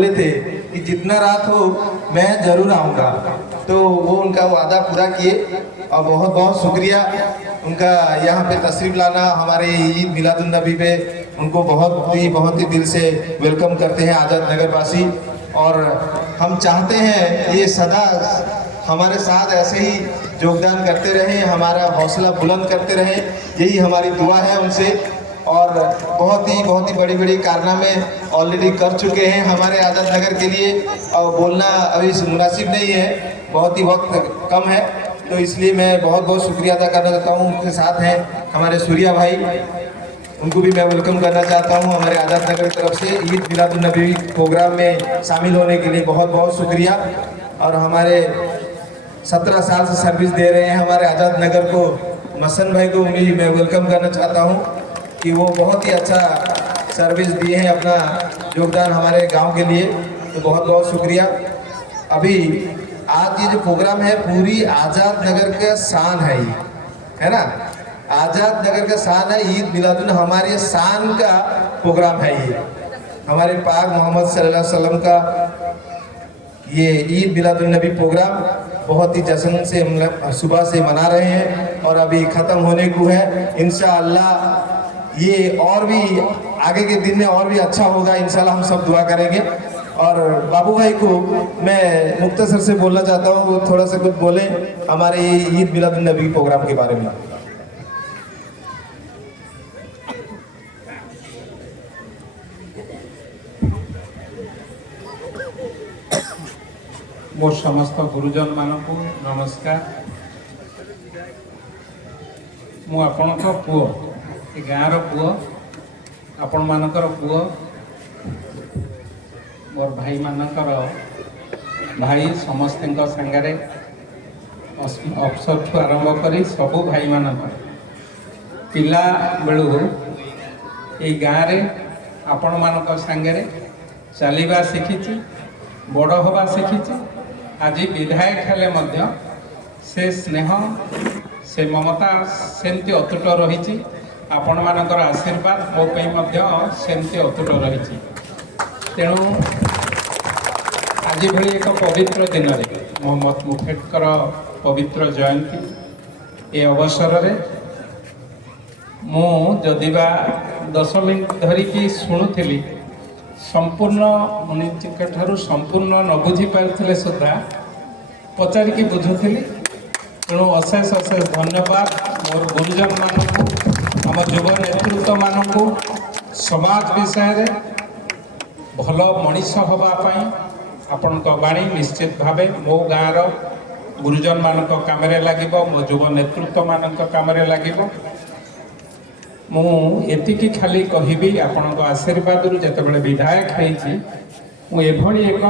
बोले थे कि जितना रात हो मैं जरूर आऊँगा, तो वो उनका वादा पूरा किए और बहुत बहुत शुक्रिया उनका यहाँ पे तशरीफ लाना। हमारे ईद मिलादुन नबी पे उनको बहुत ही दिल से वेलकम करते हैं आज़ाद नगर वासी। और हम चाहते हैं ये सदा हमारे साथ ऐसे ही योगदान करते रहें, हमारा हौसला बुलंद करते रहें, यही हमारी दुआ है उनसे। और बहुत ही बड़ी कारनामे ऑलरेडी कर चुके हैं हमारे आज़ाद नगर के लिए, और बोलना अभी मुनासिब नहीं है, बहुत ही वक्त कम है, तो इसलिए मैं बहुत शुक्रिया अदा करना चाहता हूँ। उनके साथ हैं हमारे सूर्या भाई, उनको भी मैं वेलकम करना चाहता हूँ हमारे आज़ाद नगर की तरफ से ईद मिलादुन नबी प्रोग्राम में शामिल होने के लिए बहुत शुक्रिया। और हमारे 17 साल से सर्विस दे रहे हैं हमारे आज़ाद नगर को, मसन भाई को भी मैं वेलकम करना चाहता हूँ कि वो बहुत ही अच्छा सर्विस दिए हैं, अपना योगदान हमारे गांव के लिए, तो बहुत शुक्रिया। अभी आज ये जो प्रोग्राम है पूरी आज़ाद नगर का शान है, ये है ना, आज़ाद नगर का शान है। ईद मिलादुन हमारे शान का प्रोग्राम है, ये हमारे पाक मोहम्मद सल्लल्लाहु अलैहि वसल्लम का ये ईद मिलादुन नबी प्रोग्राम बहुत ही जश्न से हम लोग सुबह से मना रहे हैं और अभी ख़त्म होने को है। इंशाअल्लाह ये और भी आगे के दिन में और भी अच्छा होगा, इंशाल्लाह हम सब दुआ करेंगे। और बाबू भाई को मैं मुख्तसर से बोलना चाहता हूँ, वो थोड़ा सा कुछ बोले हमारे ईद मिलादुन नबी प्रोग्राम के बारे में। मोर समस्त गुरुजन मानक नमस्कार। मु आपण पुओ, ए गाँव पुओ, आपण मानकर पुओ, मोर भाई मानकर भाई, समस्त सांगे अफसर ठू आरंभ कर सबू भाई मानक पिला बेलू ये गाँव आपण मानक सांगे चलवा शिखी, बड़ हवा शिखी। आज विधायक हेले मध्य से स्नेह से ममता सेमती अतुट रही। आपण मानकर आशीर्वाद मो पे मध्य सेमती अतुट रही। तेणु आज भली एक पवित्र दिन में मोहम्मद मुफेडकर पवित्र जयंती ए अवसर में मु जदिबा 10 मिनट धरिकी शुणुली संपूर्ण मुनिजी ठारू संपूर्ण न बुझी पारे सुधा पचारिकी बुझुली। तेणु अशेष धन्यवाद मोर गुरुजन मानक, आम युव नेतृत्व मानक, समाज विषय भल मनीष हवापाई आपण बाणी निश्चित भावे मो गाँव गुरुजन मानक काम लगे, मो युव नेतृत्व मानक काम लगे। मुझे खाली कहबी आपण आशीर्वाद जितेबाला विधायक होभली एक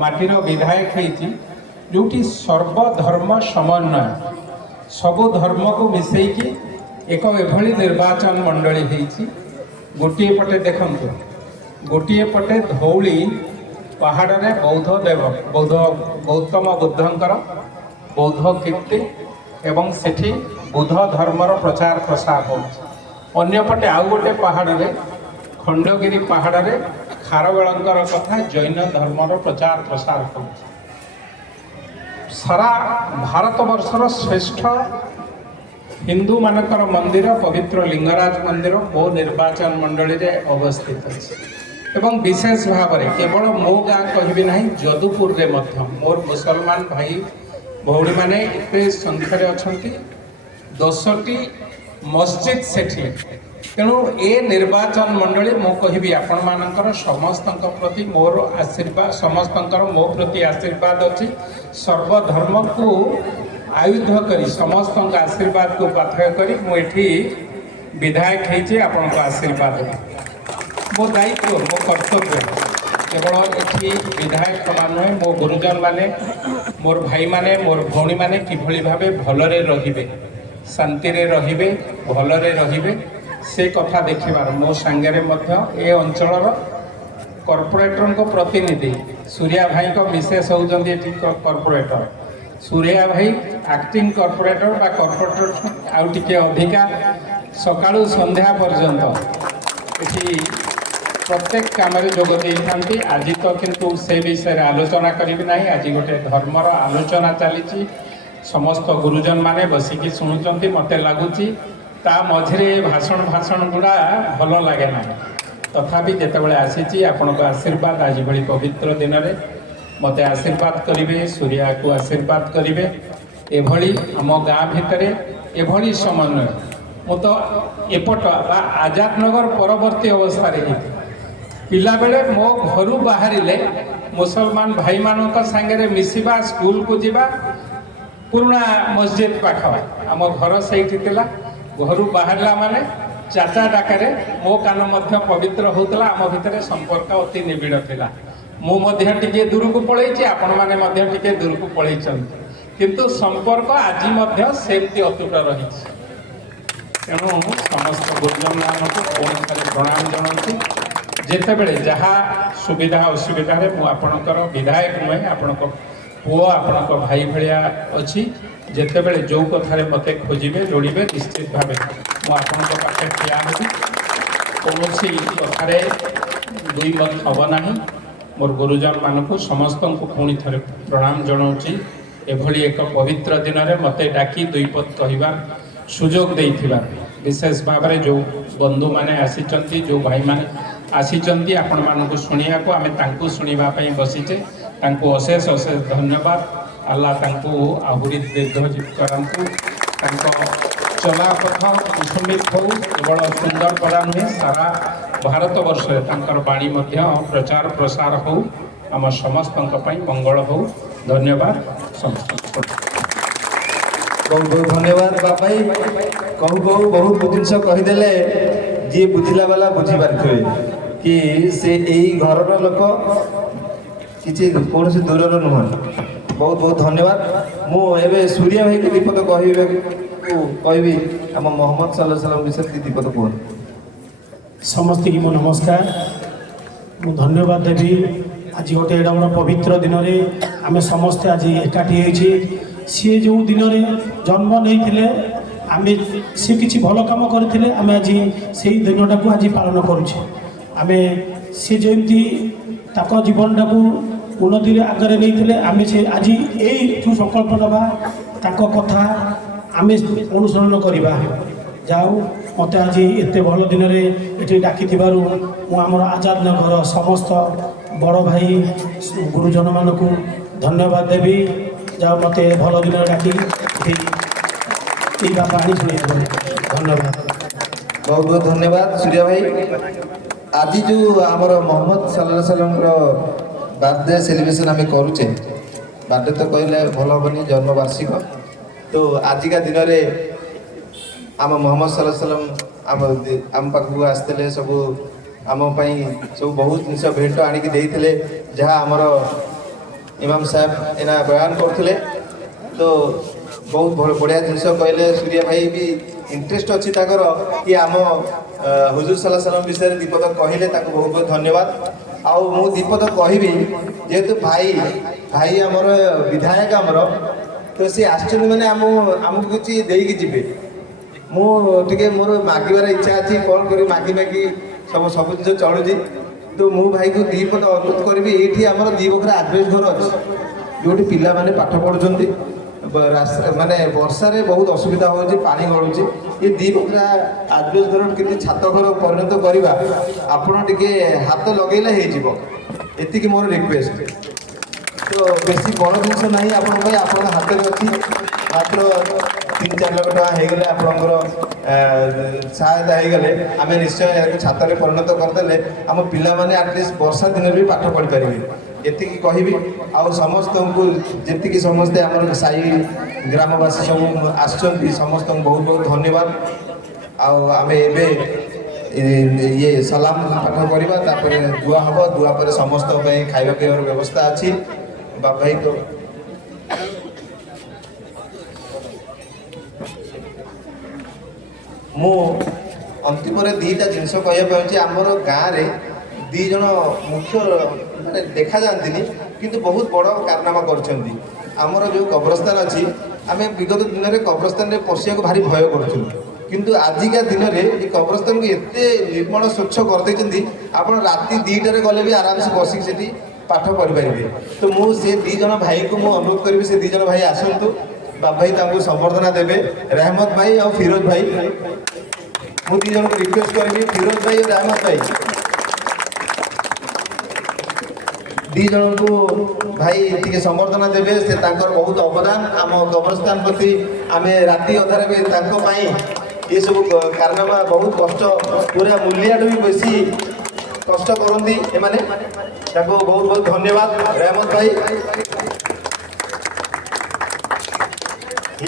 माटीर विधायक होती जोटी सर्वधर्म समन्वय सबु धर्म को मिसैकी एक एभली निर्वाचन मंडली होती। गोटे पटे देखु, गोटे पटे धौली पहाड़ रे बौद्ध देव गौतम बुद्धंकर बौद्ध कीर्ति एवं सेठी बुद्ध धर्मर प्रचार प्रसार हो। अन्यपटे आउ गोटे पहाड़ रे खंडगिरी पहाड़ रे खारवेलंकर कथा जैन धर्मर प्रचार प्रसार हो। सारा भारत वर्षर श्रेष्ठ हिंदू मानकर मंदिर पवित्र लिंगराज मंदिर मो निर्वाचन मंडली रे अवस्थित अछि। एवं विशेष भाव में केवल मो गाँ कहबी ना, जदुपुर रे मध्य मोर मुसलमान भाई भौणी माने एते संख्यार अछंती 10टी मस्जिद सेठी। तेणु ए निर्वाचन मंडली मु कहबी आपण मानकर समस्त प्रति मोर आशीर्वाद, समस्त मो प्रति आशीर्वाद अच्छी। सर्वधर्म को आयुध करी समस्त आशीर्वाद को पाथय करी मुझे विधायक होती। आपण आशीर्वाद मो दायित्व मो कर्तव्य केवल ये विधायक नुहे, मो गुरुजन माने, मोर भाई माने, मोर भौणी माने किभली भावे भलरे रहिबे, शांति रे रहिबे, भलरे रहिबे से कथा देखिबार मो सांगे ए अंचल कॉर्पोरेटर को प्रतिनिधि सूर्या भाई को विशेष होती कॉर्पोरेटर सूर्या भाई एक्टिंग कॉर्पोरेटर बा कॉर्पोरेटर आउ टिके अधिका सकाळु संध्या पर्यंत एठी प्रत्येक काम जोग देती आज तो किंतु से विषय रे आलोचना करी ना आज गोटे धर्मर आलोचना चली समस्त गुरुजन माने बसिकी शुणुंट मत लगुच ता मझे भाषण भाषण गुड़ा भल लगे ना तथापि जितेबाला आसी आपण को आशीर्वाद आज भली पवित्र दिन में मत आशीर्वाद करेंगे सूर्या को आशीर्वाद करेंगे एभली आम गाँ भितर एभली समन्वय मु तो एपट आजाद नगर परवर्ती अवस्था पिला बेले मो घर बाहर मुसलमान भाई मानक सांगे मिसिबा स्कूल को जीवा पुराना मस्जिद पाख आम घर से घर बाहर माने चाचा डाकरे मो कान मध्य पवित्र होता आम भितर संपर्क अति निबिड़ थिला मुझे दूर को पलैची आपण मैंने दूर को पलैं किंतु संपर्क आज सेमती अतुट रही तेणु समस्त गुरुजन मानक पुणी थे प्रणाम जनाऊँ जितेबले जहाँ सुविधा असुविधा मुझर विधायक नुहे आपण पुओ आपण भाई भाया अच्छी जितेबले जो कथार मत खोजे जोड़े निश्चित भाव मुझे पाखे ठिया हेबी कौन कथार दुई मत हम ना मोर गुरुजन मानक समस्त को पुणी थे प्रणाम जनाऊँ एभली एक पवित्र दिन में मत डाकी दुई पद कहबार सुजोग देइथिबा विशेष भाव में जो बंधु माने आसी जो भाई माने आसी आपण मानक शुणिया को आम तांकु शुणा बसीचे तांकु अशेष अशेष धन्यवाद अल्लाह तांकु आहुरी दीर्घजीव करंतु तांको चला पथ कुसुमित हो केवल सुंदर पड़ा नुहे सारा भारत वर्ष तांकर बाणी मध्य प्रचार प्रसार हो आम समस्त मंगल हो धन्यवाद समस्त बहुत बहुत धन्यवाद बापाई कहू कहू बहुत जिनस कहीदेले जी बुझिला वाला बुझी पारे कि से यही घर लोक किसी कौन से दूर नुह बहुत बहुत धन्यवाद मुझे सूर्या भाई को दीपद कहबी आम मोहम्मद सल्लल्लाहु अलैहि वसल्लम विषय की दीपद कह समस्त की मो नमस्कार मु धन्यवाद देवी आज गोटे एडा बड़ पवित्र दिन में आम समस्ते आज एकाठी होइछि सी जो दिन में जन्म नहीं आम सी किसी भल कम करते आम आज से दिनटा को आज पालन करुचे आम सी जमी ताक जीवनटा को उन्नति आगे नहीं आम से आज यू संकल्प नवा ताक कथा आम अनुसरण करवा जाओ मत आज एत भल दिन में ये डाकी आमर आजाद नगर समस्त बड़ भाई गुरुजन मान को धन्यवाद देवी जाओ मत भल दिन डाकी पानी शुणे धन्यवाद बहुत बहुत धन्यवाद सूर्या भाई आज जो आमर मोहम्मद सल्लल्लाहु अलैहि वसल्लम बर्थडे सेलिब्रेशन आम करुचे बर्थडे तो कहले भल हेनी जन्म वार्षिक तो आजिका दिन में आम मोहम्मद सल्लल्लाहु अलैहि वसल्लम आम पाखक आसते सब आमपाई सब बहुत जिन भेट आणिकी देते जहाँ आमर इमाम साहेब एना बयान करते तो बहुत बढ़िया जिन कहले सूर्या भाई भी इंटरेस्ट अच्छी ताकर कि आम हुजूर सल्लल्लाहु अलैहि वसल्लम विषय दीपद कहले बहुत बहुत धन्यवाद आउ मु दीपद कहबी जेहेतु भाई भाई आमर विधायक आमर तो सी आसचंदी माने आमको किसी देकी जीवे मुझे मोर मागिबार इच्छा अच्छी कौन कर मागी मागी सब सब जिन चलुची तो मु भाई को दीपद अनुरोध करी ये आमर दी बखरा आजबेस्ट घर अच्छे जो पिला माने पाठ पढ़ुंट माने वर्षा रे बहुत असुविधा हो पानी गलुची ये दी बखरा आजबेस्ट घर के छात घर परिणत करवा आपण टिके हाथ लगेला एति मोर रिक्वेस्ट तो बेसी बड़ जिन ना आप हाथ में अच्छी मात्र 3-4 लाख टका होगले आपंकर सहायता होगले आम निश्चय छात में परिणत करदे आम पिला आटलिस्ट वर्षा दिन भी पाठ पढ़ी पारे ये कहबी आउ समस्त को जी समस्ते आम साई ग्रामवासी सब आसुँच समस्त बहुत बहुत धन्यवाद आम ये सलाम पाठ करवा दुआ हम दुआ पर समस्त खाଇବା पिबार व्यवस्था अच्छी बाप भाई को मु अंतिम दीटा जिनस कहवाई आमर गाँव में दी जन मुख्य माने देखा जाती किंतु बहुत बड़ कारनामा करमर जो कब्रस्तान अच्छी आम विगत दिन में कब्रस्तान में पशिया भारी भय करूँ କିନ୍ତୁ ଆଜିକା ଦିନରେ ଏ କବରସ୍ଥାନକୁ ଏତେ ନିର୍ମଳ ସ୍ୱଚ୍ଛ କରିଦେଇଛନ୍ତି, ଆପଣ ରାତି 2ଟାରେ ଗଲେ ବି ଆରାମସେ ବସିକି ସେଠି ପାଠ ପଢ଼ିପାରିବେ। ତ ମୁଁ ସେ 2 ଜଣ ଭାଇଙ୍କୁ ମୁଁ ଅନୁରୋଧ କରିବି, ସେ 2 ଜଣ ଭାଇ ଆସନ୍ତୁ, ବାବା ଭାଇ ତାଙ୍କୁ ସମ୍ବର୍ଦ୍ଧନା ଦେବେ। ରେହମତ ଭାଇ ଆଉ ଫିରୋଜ ଭାଇ, ମୁଁ 2 ଜଣଙ୍କୁ ରିକ୍ୱେଷ୍ଟ କରିବି, ଫିରୋଜ ଭାଇ ଆଉ ରେହମତ ଭାଇ 2 ଜଣଙ୍କୁ ଭାଇ ଟିକେ ସମ୍ବର୍ଦ୍ଧନା ଦେବେ। ସେ ତାଙ୍କର ବହୁତ ଅବଦାନ ଆମ କବରସ୍ଥାନ ପ୍ରତି। ଆମେ ରାତି ଅଧାରେ ବି ତାଙ୍କ ପାଇଁ ଏସବୁ କାରନାମା, ବହୁତ କଷ୍ଟ, ପୁରା ମୂଲ୍ୟଠୁ ବି ବେଶୀ କଷ୍ଟ କରନ୍ତି ଏମାନେ। ତାଙ୍କୁ ବହୁତ ବହୁତ ଧନ୍ୟବାଦ ରେହମତ ଭାଇ।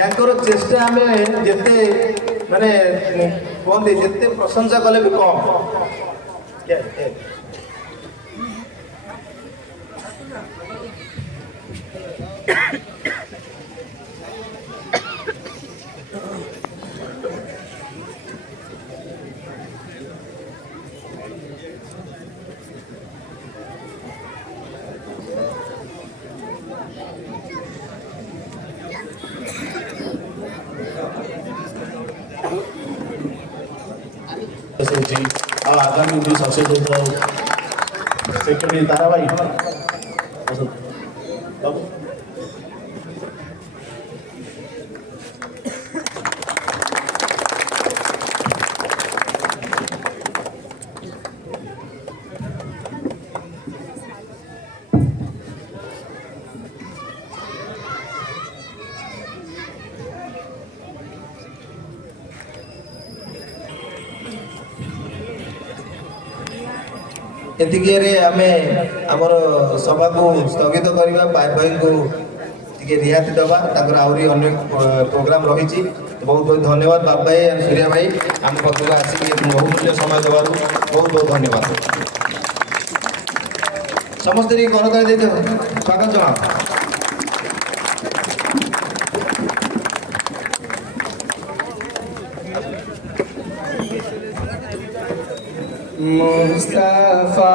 ୟାଙ୍କର ଚେଷ୍ଟା ଆମେ ଯେତେ ମାନେ କୁହନ୍ତି, ଯେତେ ପ୍ରଶଂସା କଲେ ବି କମ୍। आगामी दिन सक्सेस होता सेक्रेटरी ताराबाई ଏତିକିରେ ଆମେ ଆମର ସଭାକୁ ସ୍ଥଗିତ କରିବା। ଭାଇ ଭାଇଙ୍କୁ ଟିକେ ରିହାତି ଦେବା, ତାଙ୍କର ଆହୁରି ଅନେକ ପ୍ରୋଗ୍ରାମ ରହିଛି। ବହୁତ ବହୁତ ଧନ୍ୟବାଦ ବାବା ଭାଇ ଆଉ ସୂର୍ୟା ଭାଇ, ଆମ ପାଖକୁ ଆସିକି ବହୁମୂଲ୍ୟ ସମୟ ଦେବାରୁ ବହୁତ ବହୁତ ଧନ୍ୟବାଦ। ସମସ୍ତେ ଟିକେ କରତାଳି ଦେଇଦେବ, ସ୍ୱାଗତ ଜଣାଅ। मुस्तफा